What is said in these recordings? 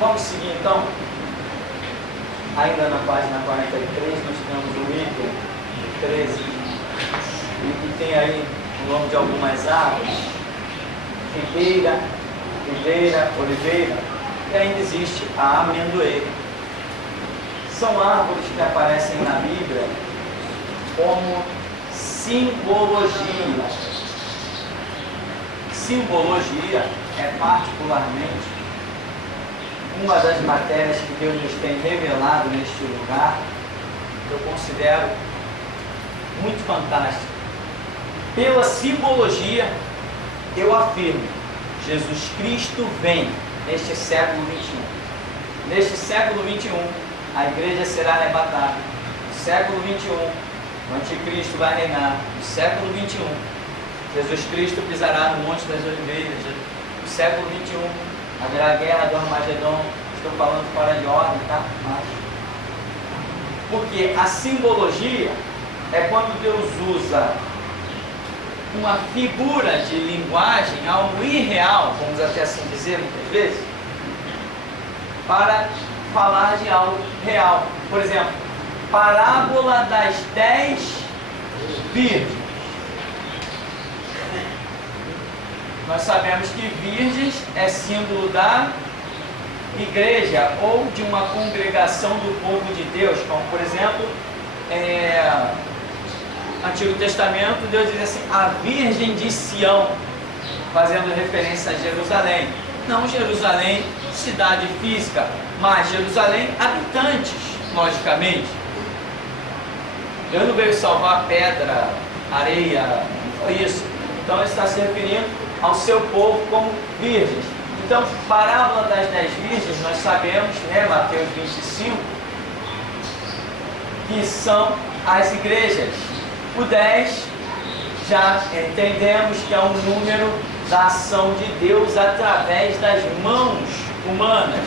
Vamos seguir então. Ainda na página 43 nós temos o item 13, e que tem aí o nome de algumas árvores: figueira, oliveira, e ainda existe a amendoeira. São árvores que aparecem na Bíblia como simbologia. Simbologia é particularmente uma das matérias que Deus nos tem revelado neste lugar. Eu considero muito fantástico. Pela simbologia, eu afirmo: Jesus Cristo vem neste século 21. Neste século 21, a igreja será arrebatada. No século 21, o anticristo vai reinar. No século 21, Jesus Cristo pisará no Monte das Oliveiras. No século 21, haverá a guerra do Armagedon. Estou falando fora de ordem, tá? Mas, porque a simbologia é quando Deus usa uma figura de linguagem, algo irreal, vamos até assim dizer muitas vezes, para falar de algo real. Por exemplo, parábola das 10 virgens. Nós sabemos que virgens é símbolo da igreja ou de uma congregação do povo de Deus, como por exemplo, Antigo Testamento, Deus diz assim: a Virgem de Sião, fazendo referência a Jerusalém. Não Jerusalém, cidade física, mas Jerusalém, habitantes, logicamente. Deus não veio salvar pedra, areia, não foi isso. Então ele está se referindo ao seu povo como virgens. Então, parábola das 10 virgens, nós sabemos, né, Mateus 25, que são as igrejas. O 10, já entendemos que é um número da ação de Deus através das mãos humanas.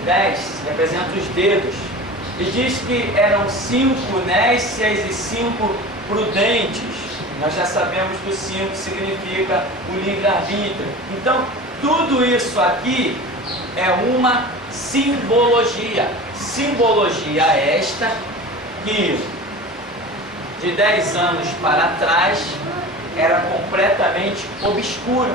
O 10 representa os dedos. E diz que eram 5 nécias e 5 prudentes. Nós já sabemos que o 5 significa o livre-arbítrio. Então, tudo isso aqui é uma simbologia. Simbologia esta que de 10 anos para trás era completamente obscura.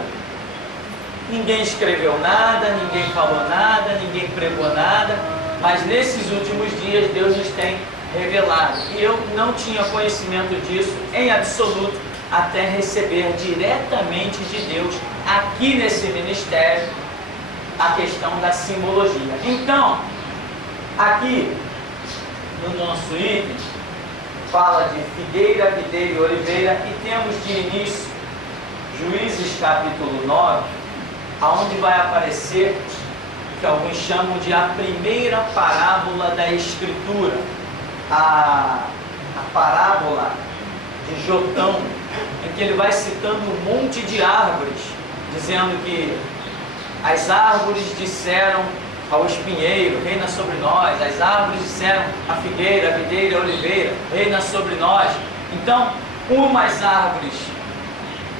Ninguém escreveu nada, ninguém falou nada, ninguém pregou nada, mas nesses últimos dias Deus nos tem revelado. E eu não tinha conhecimento disso em absoluto até receber diretamente de Deus aqui nesse ministério a questão da simbologia. Então, aqui no nosso item fala de figueira, videira e oliveira, e temos de início Juízes capítulo 9, aonde vai aparecer que alguns chamam de a primeira parábola da Escritura, a parábola de Jotão, em que ele vai citando um monte de árvores, dizendo que as árvores disseram ao espinheiro: reina sobre nós. As árvores disseram à figueira, a videira e a oliveira: reina sobre nós. Então, umas árvores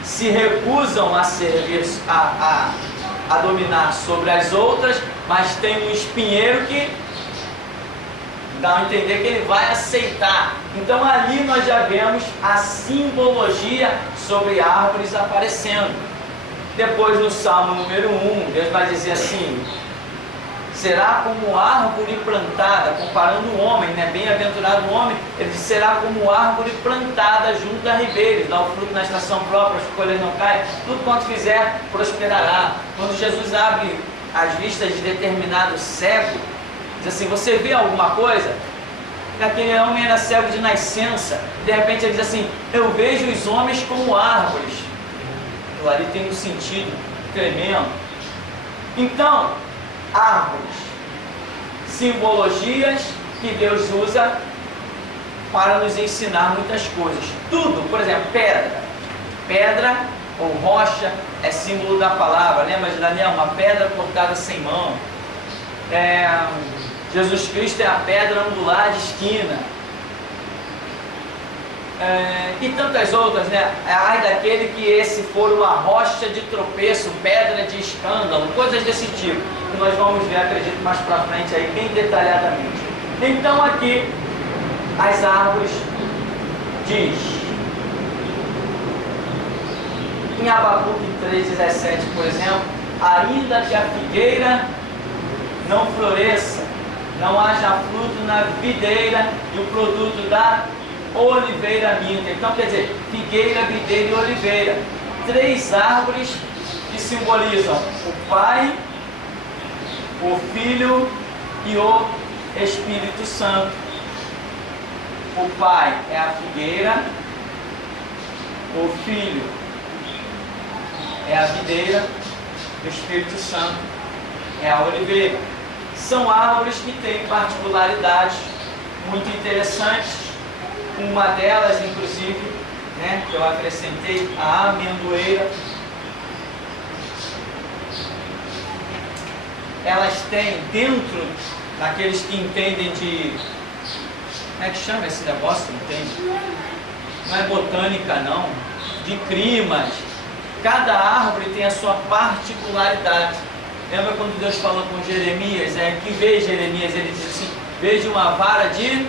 se recusam a servir, a dominar sobre as outras, mas tem um espinheiro que dá a entender que ele vai aceitar. Então ali nós já vemos a simbologia sobre árvores aparecendo. Depois no Salmo número 1, Deus vai dizer assim: será como árvore plantada, comparando o homem, né? Bem-aventurado o homem, ele diz: será como árvore plantada junto a ribeiros, dá o fruto na estação própria, as folhas não caem, tudo quanto fizer prosperará. Quando Jesus abre as vistas de determinado cego, diz assim: você vê alguma coisa? Aquele homem era cego de nascença, de repente ele diz assim: eu vejo os homens como árvores. Aquilo ali tem um sentido tremendo. Então, árvores, simbologias que Deus usa para nos ensinar muitas coisas. Tudo, por exemplo, pedra ou rocha é símbolo da palavra. Lembra de Daniel? Uma pedra cortada sem mão. Jesus Cristo é a pedra angular de esquina. e tantas outras, né? Ai daquele que esse for uma rocha de tropeço, pedra de escândalo, coisas desse tipo, que nós vamos ver, acredito, mais pra frente aí, bem detalhadamente. Então aqui, as árvores diz, em Abacuque 3,17, por exemplo, ainda que a figueira não floresça, não haja fruto na videira e o produto da oliveira minta. Então quer dizer, figueira, videira e oliveira, três árvores que simbolizam o Pai, o Filho e o Espírito Santo. O Pai é a figueira, o Filho é a videira, o Espírito Santo é a oliveira. São árvores que têm particularidades muito interessantes. Uma delas, inclusive, né, que eu acrescentei, a amendoeira. Elas têm dentro, daqueles que entendem de... Como é que chama esse negócio? Entende? Não é botânica, não. De climas. Cada árvore tem a sua particularidade. Lembra quando Deus falou com Jeremias? Que vê Jeremias? Ele diz assim, veja uma vara de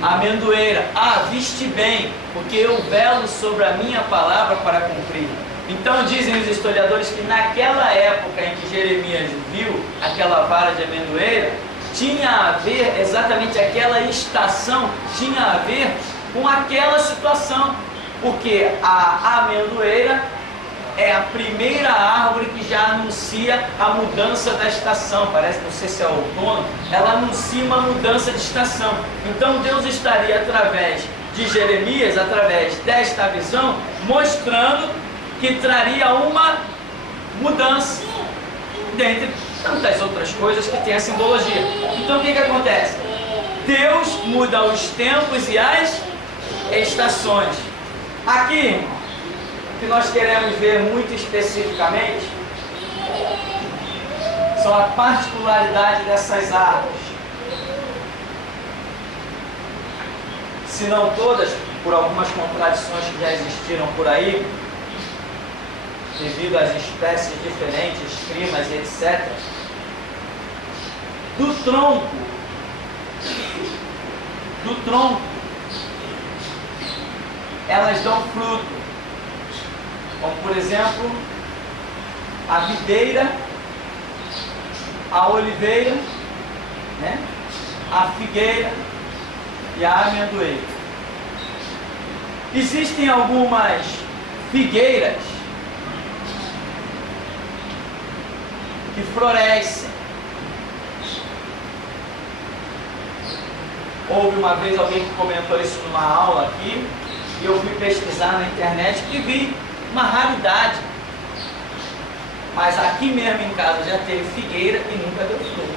amendoeira. Ah, viste bem, porque eu velo sobre a minha palavra para cumprir. Então dizem os historiadores que naquela época em que Jeremias viu aquela vara de amendoeira, tinha a ver, exatamente aquela estação, tinha a ver com aquela situação. Porque a amendoeira é a primeira árvore que já anuncia a mudança da estação. Parece, não sei se é outono, ela anuncia uma mudança de estação. Então Deus estaria, através de Jeremias, através desta visão, mostrando que traria uma mudança, dentre tantas outras coisas que tem a simbologia. Então o que acontece? Deus muda os tempos e as estações. Aqui, o que nós queremos ver muito especificamente são a particularidade dessas árvores. Se não todas, por algumas contradições que já existiram por aí, devido às espécies diferentes, climas e etc. Do tronco, elas dão fruto. Como, por exemplo, a videira, a oliveira, né? A figueira e a amendoeira. Existem algumas figueiras que florescem. Houve uma vez alguém que comentou isso numa aula aqui, e eu fui pesquisar na internet e vi uma raridade. Mas aqui mesmo em casa já teve figueira e nunca deu flor.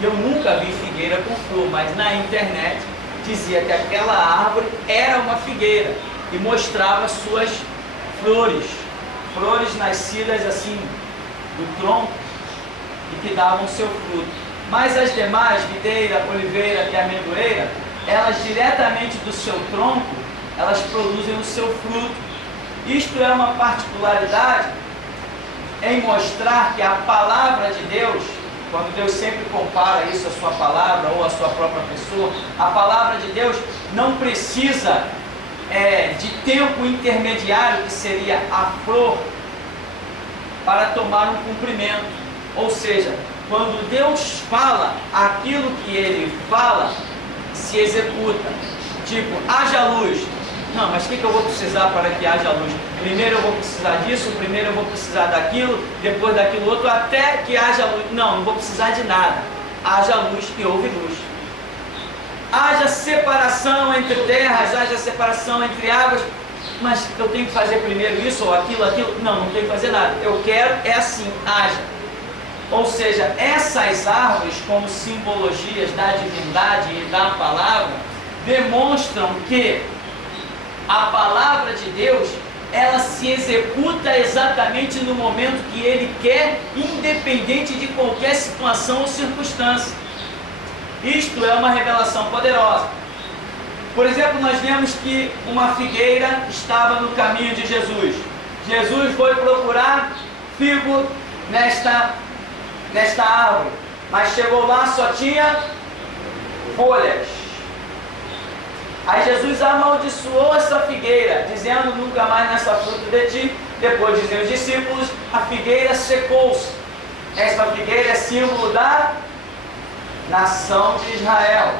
E eu nunca vi figueira com flor, mas na internet dizia que aquela árvore era uma figueira e mostrava suas flores. Flores nascidas assim do tronco e que davam seu fruto. Mas as demais, videira, oliveira e amendoeira, elas diretamente do seu tronco, elas produzem o seu fruto. Isto é uma particularidade em mostrar que a palavra de Deus, quando Deus sempre compara isso à sua palavra ou à sua própria pessoa, a palavra de Deus não precisa de tempo intermediário, que seria a flor, para tomar um cumprimento. Ou seja, quando Deus fala, aquilo que Ele fala se executa. Tipo, haja luz. Não, mas o que eu vou precisar para que haja luz? Primeiro eu vou precisar disso, primeiro eu vou precisar daquilo, depois daquilo outro, até que haja luz. Não vou precisar de nada. Haja luz e houve luz. Haja separação entre terras, haja separação entre águas. Mas eu tenho que fazer primeiro isso ou aquilo, aquilo? Não tenho que fazer nada. Eu quero, é assim, haja. Ou seja, essas árvores, como simbologias da divindade e da palavra, demonstram que a palavra de Deus, ela se executa exatamente no momento que Ele quer, independente de qualquer situação ou circunstância. Isto é uma revelação poderosa. Por exemplo, nós vemos que uma figueira estava no caminho de Jesus. Jesus foi procurar figo nesta árvore, mas chegou lá, só tinha folhas. Aí Jesus amaldiçoou essa figueira, dizendo: nunca mais nessa fruta de ti. Depois dizem os discípulos: a figueira secou-se. Esta figueira é símbolo da nação de Israel.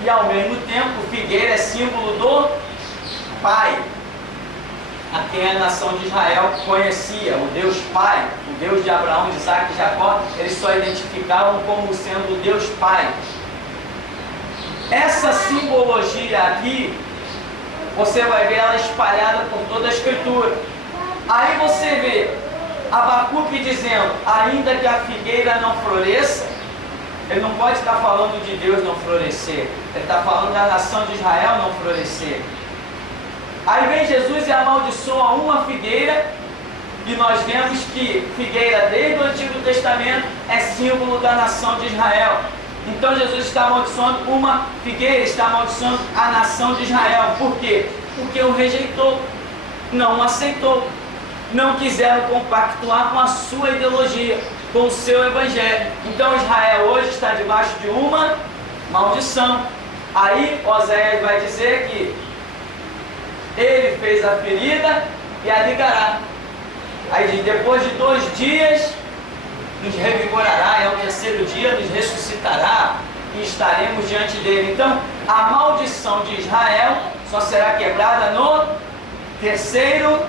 E ao mesmo tempo, figueira é símbolo do Pai, a quem a nação de Israel conhecia, o Deus Pai, o Deus de Abraão, de Isaac e Jacó. Eles só identificavam como sendo o Deus Pai. Essa simbologia aqui, você vai ver ela espalhada por toda a Escritura. Aí você vê Abacuque dizendo: ainda que a figueira não floresça. Ele não pode estar falando de Deus não florescer, ele está falando da nação de Israel não florescer. Aí vem Jesus e amaldiçoa uma figueira, e nós vemos que figueira desde o Antigo Testamento é símbolo da nação de Israel. Então Jesus está amaldiçoando uma figueira, está amaldiçoando a nação de Israel. Por quê? Porque o rejeitou, não o aceitou, não quiseram compactuar com a sua ideologia, com o seu evangelho. Então Israel hoje está debaixo de uma maldição. Aí Oséias vai dizer que ele fez a ferida e a ligará. Aí diz: depois de 2 dias nos revigorará, e ao 3º dia nos ressuscitará e estaremos diante dele. Então a maldição de Israel só será quebrada no 3º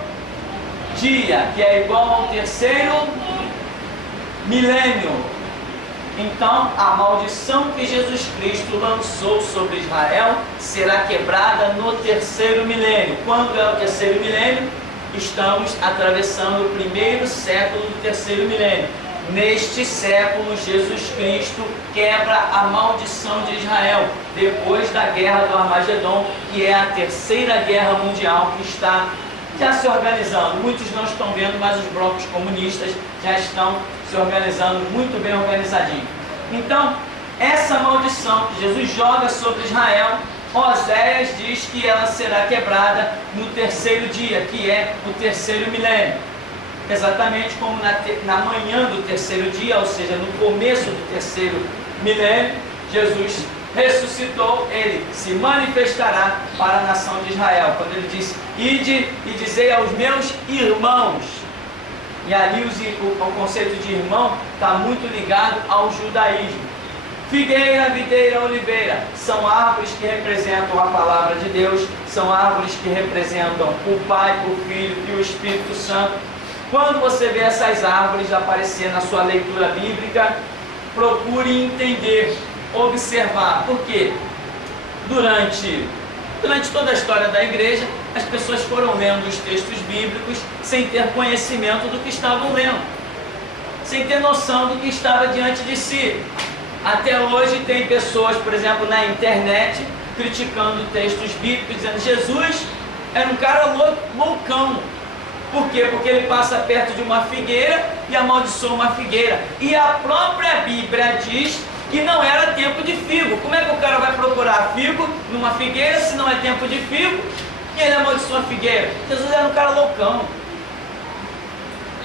dia, que é igual ao 3º milênio. Então a maldição que Jesus Cristo lançou sobre Israel será quebrada no 3º milênio. Quando é o 3º milênio? Estamos atravessando o 1º século do 3º milênio. Neste século, Jesus Cristo quebra a maldição de Israel, depois da guerra do Armagedon, que é a 3ª guerra mundial que está já se organizando. Muitos não estão vendo, mas os blocos comunistas já estão se organizando muito bem organizadinho. Então, essa maldição que Jesus joga sobre Israel, Oséias diz que ela será quebrada no 3º dia, que é o 3º milênio. Exatamente como na manhã do 3º dia, ou seja, no começo do 3º milênio, Jesus ressuscitou, ele se manifestará para a nação de Israel. Quando ele disse: ide e dizei aos meus irmãos. E ali o conceito de irmão está muito ligado ao judaísmo. Figueira, videira, oliveira são árvores que representam a palavra de Deus, são árvores que representam o Pai, o Filho e o Espírito Santo. Quando você vê essas árvores aparecer na sua leitura bíblica, procure entender, observar. Por quê? Durante toda a história da igreja, as pessoas foram lendo os textos bíblicos sem ter conhecimento do que estavam lendo, sem ter noção do que estava diante de si. Até hoje tem pessoas, por exemplo, na internet, criticando textos bíblicos, dizendo: Jesus era um cara loucão. Por quê? Porque ele passa perto de uma figueira e amaldiçoa uma figueira. E a própria Bíblia diz que não era tempo de figo. Como é que o cara vai procurar figo numa figueira se não é tempo de figo? E ele amaldiçoa a figueira. Jesus era um cara loucão.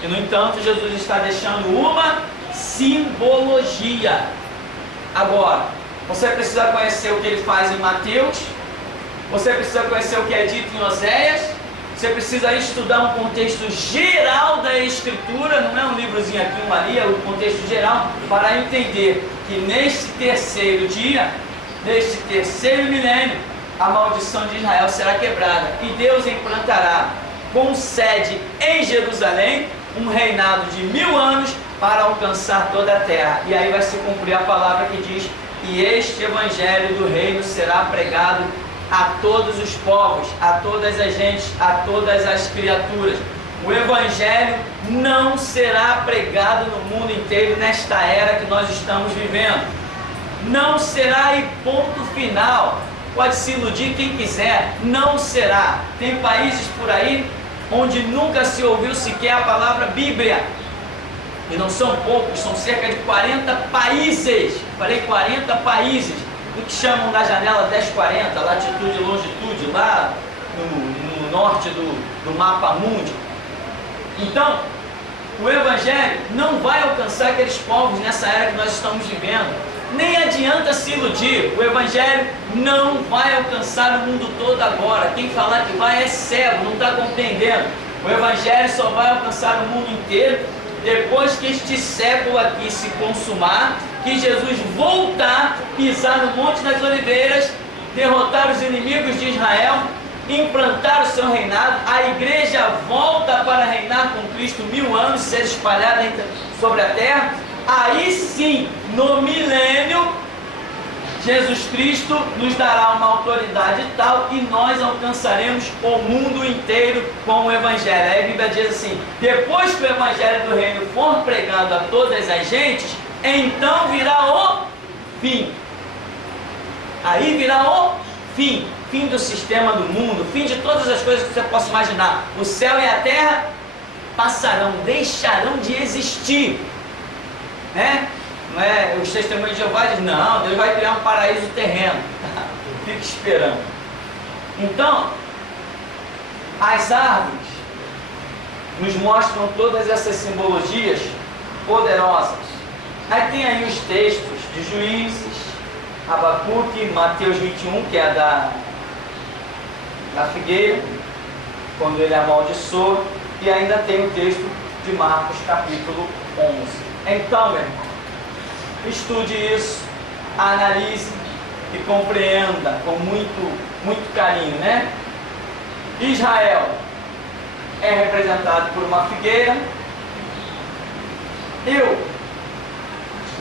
E no entanto, Jesus está deixando uma simbologia. Agora, você precisa conhecer o que ele faz em Mateus, você precisa conhecer o que é dito em Oséias, você precisa estudar um contexto geral da Escritura, não é um livrozinho aqui, uma ali, é o contexto geral, para entender que neste 3º dia, neste 3º milênio, a maldição de Israel será quebrada e Deus implantará com sede em Jerusalém um reinado de 1000 anos para alcançar toda a terra. E aí vai se cumprir a palavra que diz: e este evangelho do reino será pregado a todos os povos, a todas as gentes, a todas as criaturas. O evangelho não será pregado no mundo inteiro nesta era que nós estamos vivendo. Não será, e ponto final. Pode se iludir quem quiser, não será. Tem países por aí onde nunca se ouviu sequer a palavra Bíblia. E não são poucos, são cerca de 40 países. Falei 40 países do que chamam da janela 1040, latitude e longitude, lá no norte do mapa mundi. Então, o Evangelho não vai alcançar aqueles povos nessa era que nós estamos vivendo. Nem adianta se iludir, o Evangelho não vai alcançar o mundo todo agora. Quem falar que vai é cego, não está compreendendo. O Evangelho só vai alcançar o mundo inteiro depois que este século aqui se consumar, que Jesus voltar, pisar no Monte das Oliveiras, derrotar os inimigos de Israel, implantar o seu reinado, a igreja volta para reinar com Cristo 1000 anos, ser espalhada sobre a terra. Aí sim, no milênio, Jesus Cristo nos dará uma autoridade tal e nós alcançaremos o mundo inteiro com o Evangelho. Aí a Bíblia diz assim: depois que o Evangelho do Reino for pregado a todas as gentes, então virá o fim. Aí virá o fim. Fim do sistema do mundo, fim de todas as coisas que você possa imaginar. O céu e a terra passarão, deixarão de existir. Né? Não é? Os testemunhos de Jeová dizem: não, Deus vai criar um paraíso terreno. Fique esperando. Então, as árvores nos mostram todas essas simbologias poderosas. Aí tem aí os textos de Juízes, Abacuque, Mateus 21, que é da figueira, quando ele amaldiçoa, e ainda tem o texto de Marcos capítulo 11. Então, meu irmão, estude isso, analise e compreenda com muito carinho, né? Israel é representado por uma figueira. Eu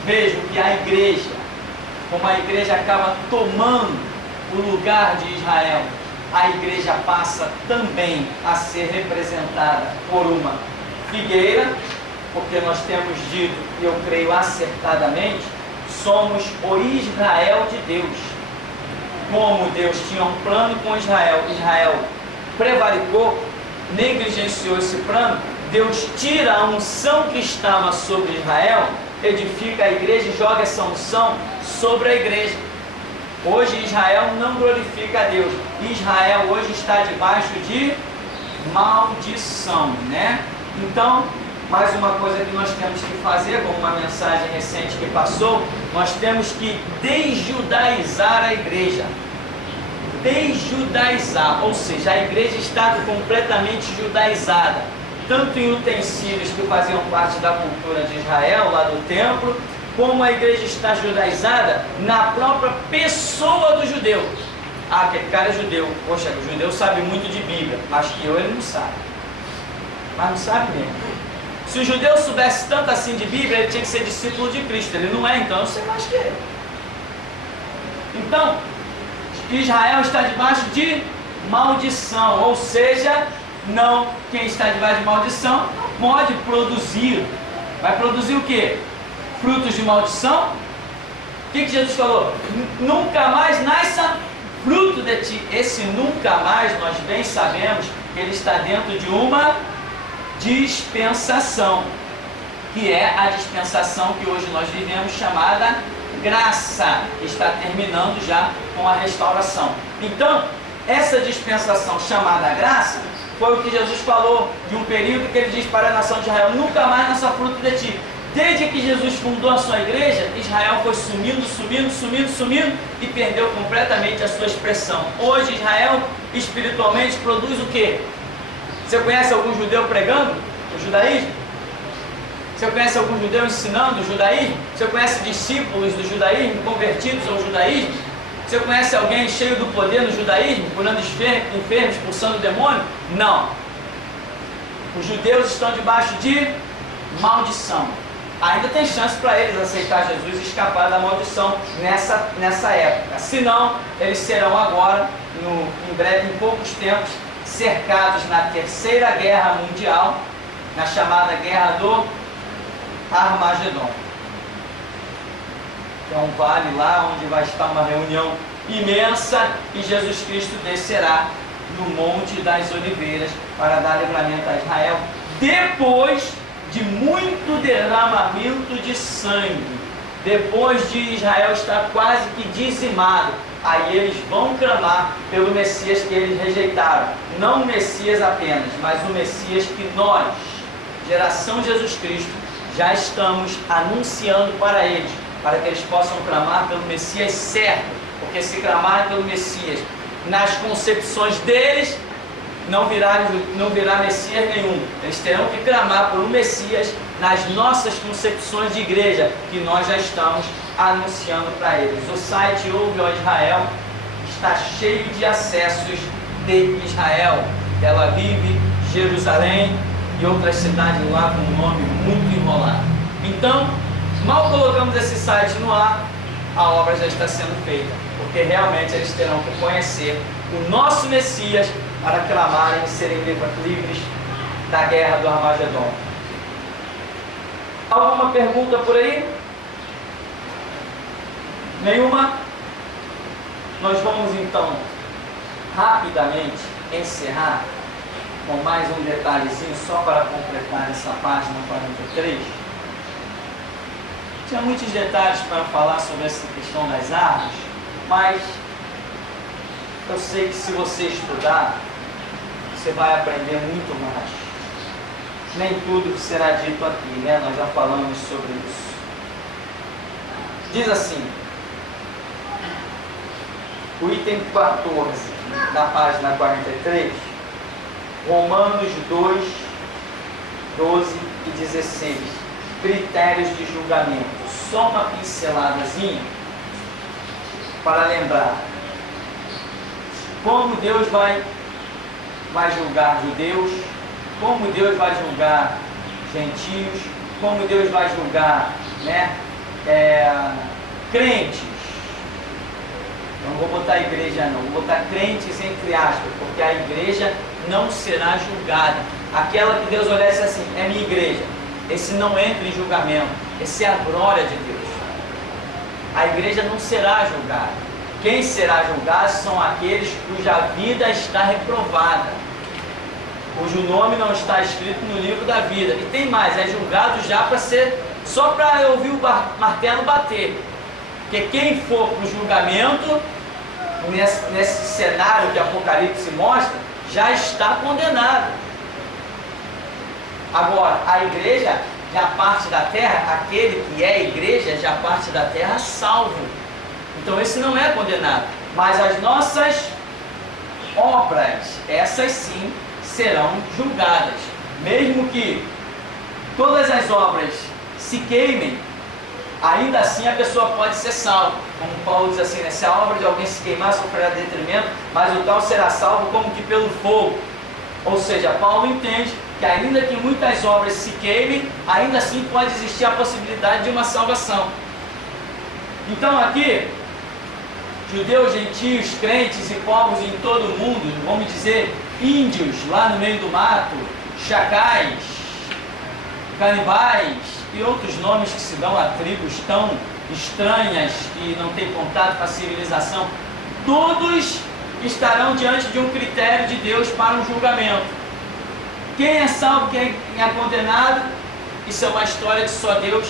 vejo que a igreja, como a igreja acaba tomando o lugar de Israel, a igreja passa também a ser representada por uma figueira, porque nós temos dito, e eu creio acertadamente, somos o Israel de Deus. Como Deus tinha um plano com Israel, Israel prevaricou, negligenciou esse plano, Deus tira a unção que estava sobre Israel, edifica a igreja e joga essa unção sobre a igreja. Hoje Israel não glorifica a Deus. Israel hoje está debaixo de maldição, né? Então, mais uma coisa que nós temos que fazer, como uma mensagem recente que passou, nós temos que desjudaizar a igreja. Desjudaizar, ou seja, a igreja está completamente judaizada, tanto em utensílios que faziam parte da cultura de Israel, lá do templo, como a igreja está judaizada na própria pessoa do judeu. Ah, aquele cara é judeu. Poxa, o judeu sabe muito de Bíblia, mas que eu ele não sabe. Mas não sabe mesmo. Se o judeu soubesse tanto assim de Bíblia, ele tinha que ser discípulo de Cristo. Ele não é, então eu sei mais que ele. Então, Israel está debaixo de maldição, ou seja, não, quem está debaixo de maldição não pode produzir. Vai produzir o quê? Frutos de maldição? O que Jesus falou? Nunca mais nasça fruto de ti. Esse nunca mais, nós bem sabemos que ele está dentro de uma dispensação, que é a dispensação que hoje nós vivemos, chamada graça, que está terminando já com a restauração. Então, essa dispensação chamada graça foi o que Jesus falou de um período que ele diz para a nação de Israel: nunca mais nasça fruto de ti. Desde que Jesus fundou a sua igreja, Israel foi sumindo e perdeu completamente a sua expressão. Hoje Israel espiritualmente produz o quê? Você conhece algum judeu pregando o judaísmo? Você conhece algum judeu ensinando o judaísmo? Você conhece discípulos do judaísmo convertidos ao judaísmo? Você conhece alguém cheio do poder no judaísmo, curando enfermos, expulsando demônio? Não. Os judeus estão debaixo de maldição. Ainda tem chance para eles aceitar Jesus e escapar da maldição nessa época. Se não, eles serão agora, em breve, em poucos tempos, cercados na Terceira Guerra Mundial, na chamada Guerra do Armagedon, que é um vale lá onde vai estar uma reunião imensa e Jesus Cristo descerá no Monte das Oliveiras para dar livramento a Israel, depois de muito derramamento de sangue. depois de Israel estar quase que dizimado, aí eles vão clamar pelo Messias que eles rejeitaram. Não o Messias apenas, mas o Messias que nós, geração Jesus Cristo, já estamos anunciando para eles, para que eles possam clamar pelo Messias certo, porque se clamarem pelo Messias nas concepções deles, não virá Messias nenhum. Eles terão que clamar por um Messias nas nossas concepções de igreja, que nós já estamos anunciando para eles. O site Ouve, ó Israel está cheio de acessos de Israel, Tel Aviv, Jerusalém e outras cidades lá com um nome muito enrolado. Então, mal colocamos esse site no ar, a obra já está sendo feita, porque realmente eles terão que conhecer o nosso Messias para clamarem e serem livres da guerra do Armagedon. Alguma pergunta por aí? Nenhuma? Nós vamos então rapidamente encerrar com mais um detalhezinho só para completar essa página 43. Tinha muitos detalhes para falar sobre essa questão das armas, mas eu sei que se você estudar, você vai aprender muito mais. Nem tudo será dito aqui, né? Nós já falamos sobre isso. Diz assim, o item 14 da página 43, Romanos 2, 12 e 16, critérios de julgamento. Só uma pinceladazinha para lembrar como Deus vai julgar judeus, como Deus vai julgar gentios, como Deus vai julgar, né, crentes. Não vou botar igreja não, vou botar crentes entre aspas, porque a igreja não será julgada. Aquela que Deus olhasse assim, é minha igreja. Esse não entra em julgamento, esse é a glória de Deus. A igreja não será julgada. Quem será julgado são aqueles cuja vida está reprovada, cujo nome não está escrito no livro da vida. E tem mais, é julgado já para ser, só para ouvir o martelo bater. Porque quem for para o julgamento, nesse cenário que Apocalipse mostra, já está condenado. Agora, a igreja já parte da terra, aquele que é igreja já parte da terra salvo. Então esse não é condenado. Mas as nossas obras, essas sim, serão julgadas. Mesmo que todas as obras se queimem, ainda assim a pessoa pode ser salva. Como Paulo diz assim, né? Se a obra de alguém se queimar, sofrerá detrimento, mas o tal será salvo como que pelo fogo. Ou seja, Paulo entende que ainda que muitas obras se queimem, ainda assim pode existir a possibilidade de uma salvação. Então aqui, judeus, gentios, crentes e povos em todo o mundo, vamos dizer, índios lá no meio do mato, chacais, canibais e outros nomes que se dão a tribos tão estranhas que não têm contato com a civilização, todos estarão diante de um critério de Deus para um julgamento. Quem é salvo, quem é condenado, isso é uma história que só Deus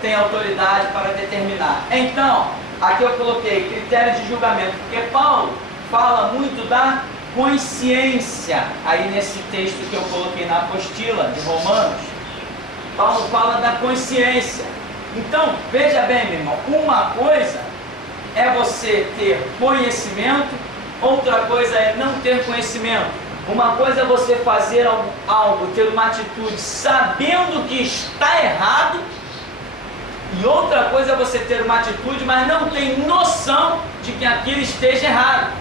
tem autoridade para determinar. Então, aqui eu coloquei critério de julgamento, porque Paulo fala muito da consciência, aí nesse texto que eu coloquei na apostila de Romanos, Paulo fala da consciência. Então, veja bem, meu irmão, uma coisa é você ter conhecimento, outra coisa é não ter conhecimento. Uma coisa é você fazer algo, ter uma atitude sabendo que está errado, e outra coisa é você ter uma atitude, mas não tem noção de que aquilo esteja errado.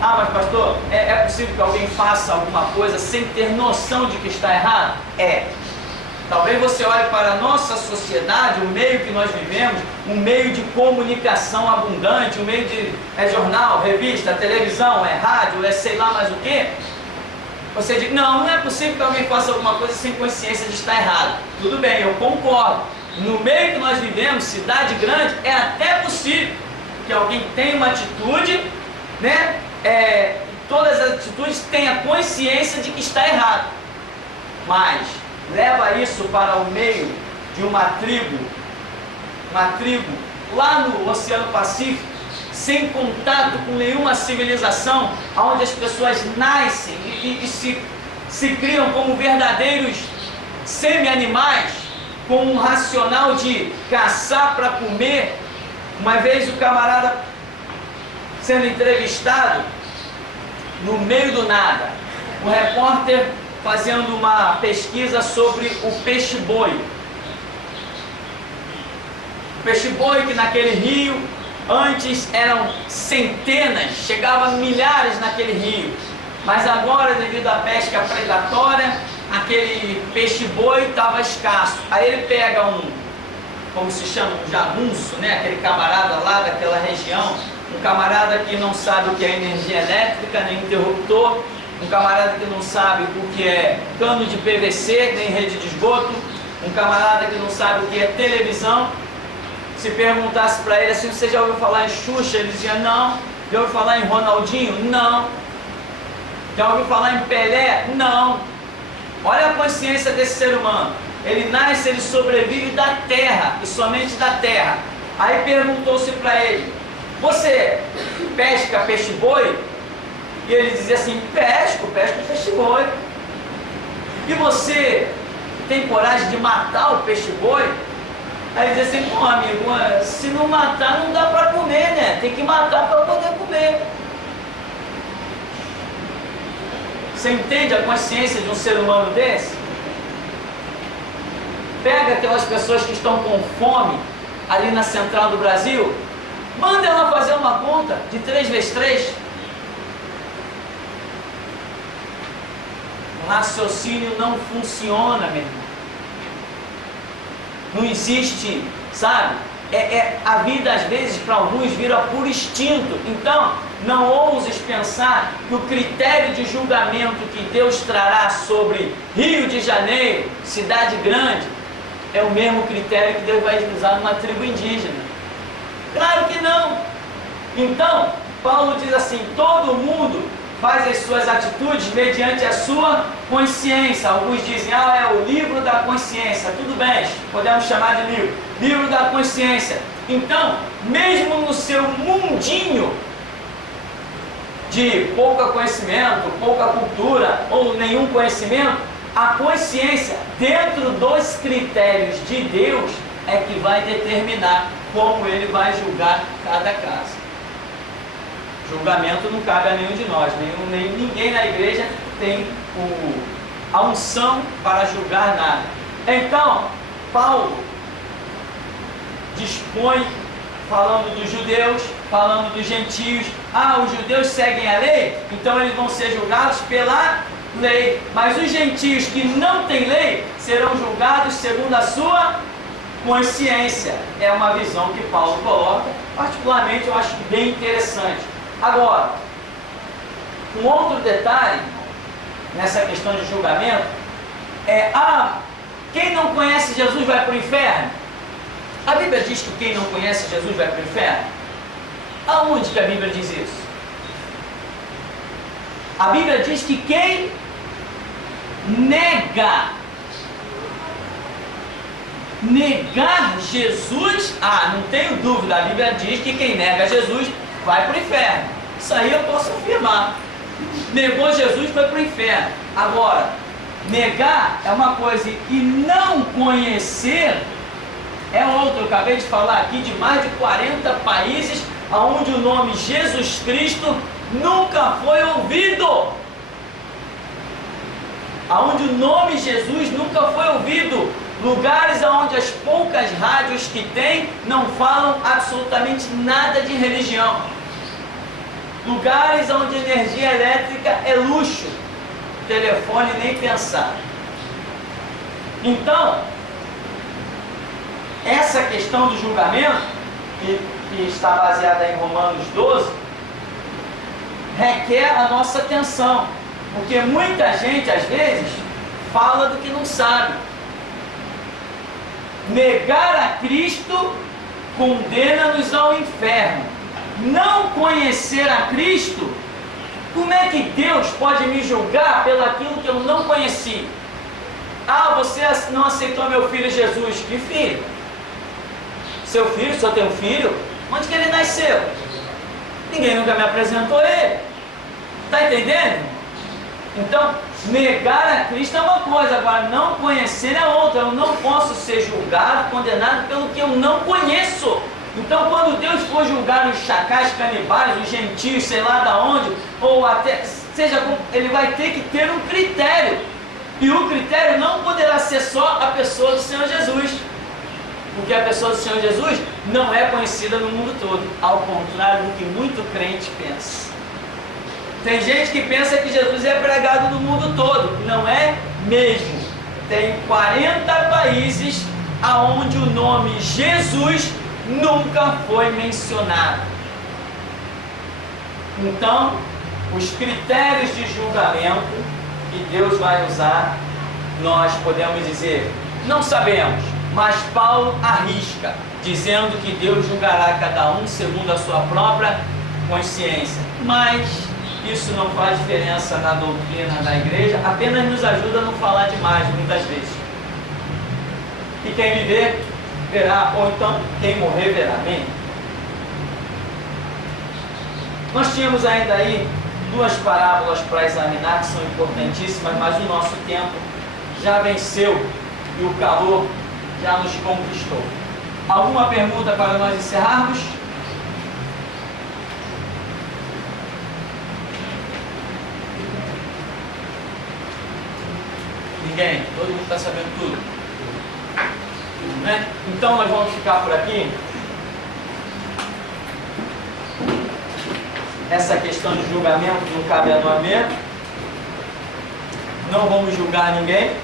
Ah, mas pastor, é possível que alguém faça alguma coisa sem ter noção de que está errado? É. Talvez você olhe para a nossa sociedade, o meio que nós vivemos, um meio de comunicação abundante, um meio de jornal, revista, televisão, rádio, sei lá mais o que. Você diz, não é possível que alguém faça alguma coisa sem consciência de estar errado. Tudo bem, eu concordo. No meio que nós vivemos, cidade grande, é até possível que alguém tenha uma atitude, né? Todas as atitudes tenham consciência de que está errado. Mas leva isso para o meio de uma tribo uma tribo lá no Oceano Pacífico, sem contato com nenhuma civilização, onde as pessoas nascem e se criam como verdadeiros semi-animais, com um racional de caçar para comer. Uma vez o camarada sendo entrevistado no meio do nada, o repórter fazendo uma pesquisa sobre o peixe-boi. O peixe-boi que naquele rio, antes eram centenas, chegavam milhares naquele rio, mas agora, devido à pesca predatória, aquele peixe-boi estava escasso. Aí ele pega como se chama, um jagunço, né? Aquele camarada lá daquela região, um camarada que não sabe o que é energia elétrica, nem interruptor, um camarada que não sabe o que é cano de PVC, nem rede de esgoto, um camarada que não sabe o que é televisão. Se perguntasse para ele assim, você já ouviu falar em Xuxa? Ele dizia, não. Já ouviu falar em Ronaldinho? Não. Já ouviu falar em Pelé? Não. Olha a consciência desse ser humano. Ele nasce, ele sobrevive da terra, e somente da terra. Aí perguntou-se para ele, você pesca peixe-boi? E ele dizia assim, pesco peixe-boi. E você tem coragem de matar o peixe-boi? Aí ele dizia assim, pô amigo, se não matar não dá para comer, né? Tem que matar para poder comer. Você entende a consciência de um ser humano desse? Pega aquelas pessoas que estão com fome ali na central do Brasil, manda ela fazer uma conta de 3 vezes 3. O raciocínio não funciona, meu irmão. Não existe, sabe? A vida às vezes para alguns vira por instinto. Então, não ouses pensar que o critério de julgamento que Deus trará sobre Rio de Janeiro, cidade grande, é o mesmo critério que Deus vai usar numa tribo indígena. Claro que não. Então, Paulo diz assim, todo mundo faz as suas atitudes mediante a sua consciência. Alguns dizem, é o livro da consciência. Tudo bem, podemos chamar de livro da consciência. Então, mesmo no seu mundinho de pouco conhecimento, pouca cultura ou nenhum conhecimento, a consciência, dentro dos critérios de Deus, é que vai determinar como ele vai julgar cada caso. Julgamento não cabe a nenhum de nós, ninguém na igreja tem a unção para julgar nada. Então, Paulo dispõe, falando dos judeus, falando dos gentios. Os judeus seguem a lei, então eles vão ser julgados pela lei, mas os gentios que não têm lei serão julgados segundo a sua consciência. É uma visão que Paulo coloca, particularmente eu acho bem interessante. Agora, um outro detalhe nessa questão de julgamento é, quem não conhece Jesus vai para o inferno? A Bíblia diz que quem não conhece Jesus vai para o inferno? Aonde que a Bíblia diz isso? A Bíblia diz que quem negar Jesus, não tenho dúvida, a Bíblia diz que quem nega Jesus vai para o inferno. Isso aí eu posso afirmar. Negou Jesus, foi para o inferno. Agora, negar é uma coisa e não conhecer é outra. Eu acabei de falar aqui de mais de 40 países onde o nome Jesus Cristo nunca foi ouvido. Onde o nome Jesus nunca foi ouvido. Lugares onde as poucas rádios que tem não falam absolutamente nada de religião. Lugares onde energia elétrica é luxo. Telefone nem pensar. Então, essa questão do julgamento, que está baseada em Romanos 12, requer a nossa atenção. Porque muita gente, às vezes, fala do que não sabe. Negar a Cristo condena-nos ao inferno. Não conhecer a Cristo, como é que Deus pode me julgar pelo aquilo que eu não conheci? Você não aceitou meu filho Jesus. Que filho? Seu filho, se eu tenho um filho, onde que ele nasceu? Ninguém nunca me apresentou ele. Está entendendo? Então, negar a Cristo é uma coisa, agora não conhecer é outra. Eu não posso ser julgado, condenado pelo que eu não conheço. Então, quando Deus for julgar os chacais, canibais, os gentios, sei lá da onde, ou até, seja como, ele vai ter que ter um critério. E o critério não poderá ser só a pessoa do Senhor Jesus. Porque a pessoa do Senhor Jesus não é conhecida no mundo todo, ao contrário do que muito crente pensa. Tem gente que pensa que Jesus é pregado no mundo todo, não é mesmo. Tem 40 países aonde o nome Jesus nunca foi mencionado. Então, os critérios de julgamento que Deus vai usar, nós podemos dizer, não sabemos. Mas Paulo arrisca, dizendo que Deus julgará cada um segundo a sua própria consciência. Mas isso não faz diferença na doutrina da igreja, apenas nos ajuda a não falar demais, muitas vezes. E quem viver, verá, ou então quem morrer, verá. Amém? Nós tínhamos ainda aí 2 parábolas para examinar, que são importantíssimas, mas o nosso tempo já venceu e o calor já nos conquistou. Alguma pergunta para nós encerrarmos? Ninguém? Todo mundo está sabendo tudo? Né? Então nós vamos ficar por aqui. Essa questão de julgamento não cabe a nós mesmos. Não vamos julgar ninguém.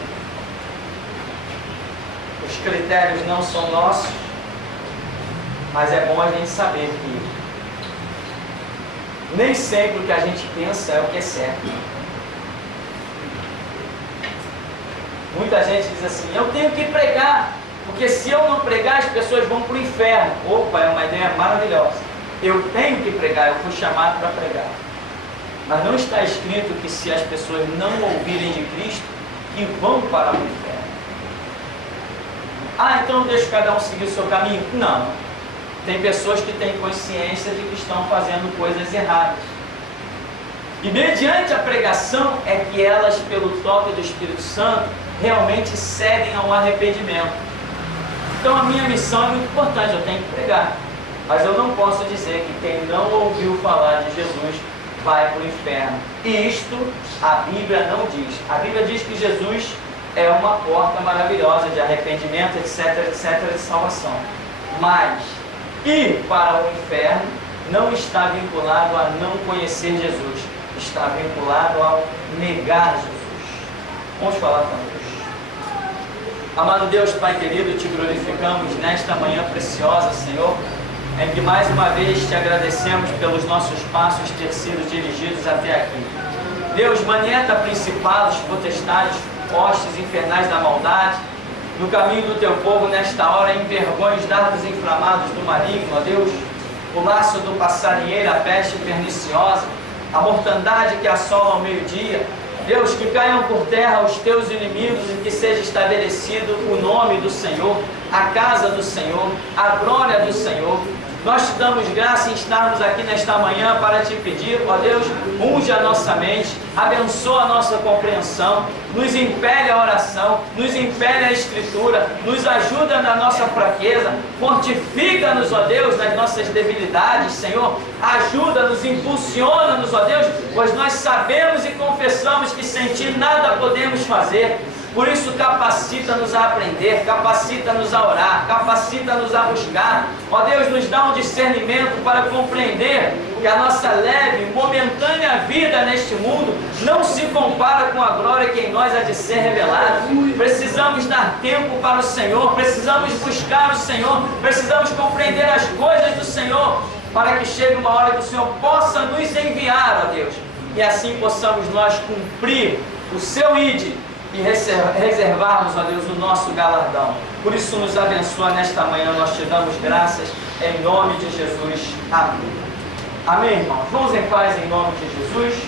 Os critérios não são nossos, mas é bom a gente saber que nem sempre o que a gente pensa é o que é certo. Muita gente diz assim, eu tenho que pregar, porque se eu não pregar as pessoas vão para o inferno. Opa, é uma ideia maravilhosa. Eu tenho que pregar, eu fui chamado para pregar. Mas não está escrito que se as pessoas não ouvirem de Cristo, que vão para o inferno. Ah, então deixa cada um seguir o seu caminho? Não. Tem pessoas que têm consciência de que estão fazendo coisas erradas. E mediante a pregação é que elas, pelo toque do Espírito Santo, realmente cedem ao arrependimento. Então a minha missão é muito importante, eu tenho que pregar. Mas eu não posso dizer que quem não ouviu falar de Jesus vai para o inferno. E isto a Bíblia não diz. A Bíblia diz que Jesus é uma porta maravilhosa de arrependimento, etc, etc, de salvação. Mas ir para o inferno não está vinculado a não conhecer Jesus. Está vinculado ao negar Jesus. Vamos falar com Deus. Amado Deus, Pai querido, te glorificamos nesta manhã preciosa, Senhor, em que mais uma vez te agradecemos pelos nossos passos ter sido dirigidos até aqui. Deus, manieta principados, potestades, hostes infernais da maldade, no caminho do teu povo nesta hora, envergonha os dardos inflamados do maligno, ó Deus, o laço do passarinheiro, a peste perniciosa, a mortandade que assola ao meio-dia. Deus, que caiam por terra os teus inimigos e que seja estabelecido o nome do Senhor, a casa do Senhor, a glória do Senhor. Nós te damos graça em estarmos aqui nesta manhã para te pedir, ó Deus, unge a nossa mente, abençoa a nossa compreensão, nos impele a oração, nos impele a escritura, nos ajuda na nossa fraqueza, fortifica-nos, ó Deus, nas nossas debilidades, Senhor, ajuda-nos, impulsiona-nos, ó Deus, pois nós sabemos e confessamos que sem ti nada podemos fazer. Por isso capacita-nos a aprender, capacita-nos a orar, capacita-nos a buscar. Ó Deus, nos dá um discernimento para compreender que a nossa leve, momentânea vida neste mundo não se compara com a glória que em nós há de ser revelada. Precisamos dar tempo para o Senhor, precisamos buscar o Senhor, precisamos compreender as coisas do Senhor, para que chegue uma hora que o Senhor possa nos enviar, ó Deus, e assim possamos nós cumprir o seu ide e reservarmos, ó Deus, o nosso galardão. Por isso nos abençoa nesta manhã, nós te damos graças em nome de Jesus. Amém. Amém, irmãos? Vamos em paz em nome de Jesus.